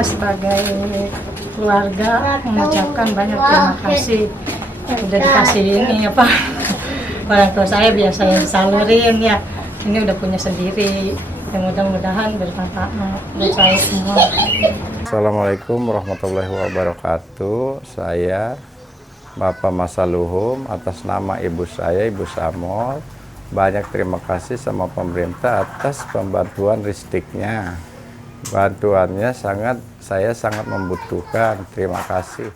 saya sebagai keluarga mengucapkan banyak terima kasih. Udah dikasih ini apa, orang tua saya biasa saya salurin ya. Ini udah punya sendiri. Ya mudah-mudahan bermanfaat buat saya semua. Assalamualaikum warahmatullahi wabarakatuh. Saya Bapak Masaluhum atas nama ibu saya, Ibu Samol. Banyak terima kasih sama pemerintah atas pembantuan listriknya. Bantuannya saya sangat membutuhkan. Terima kasih.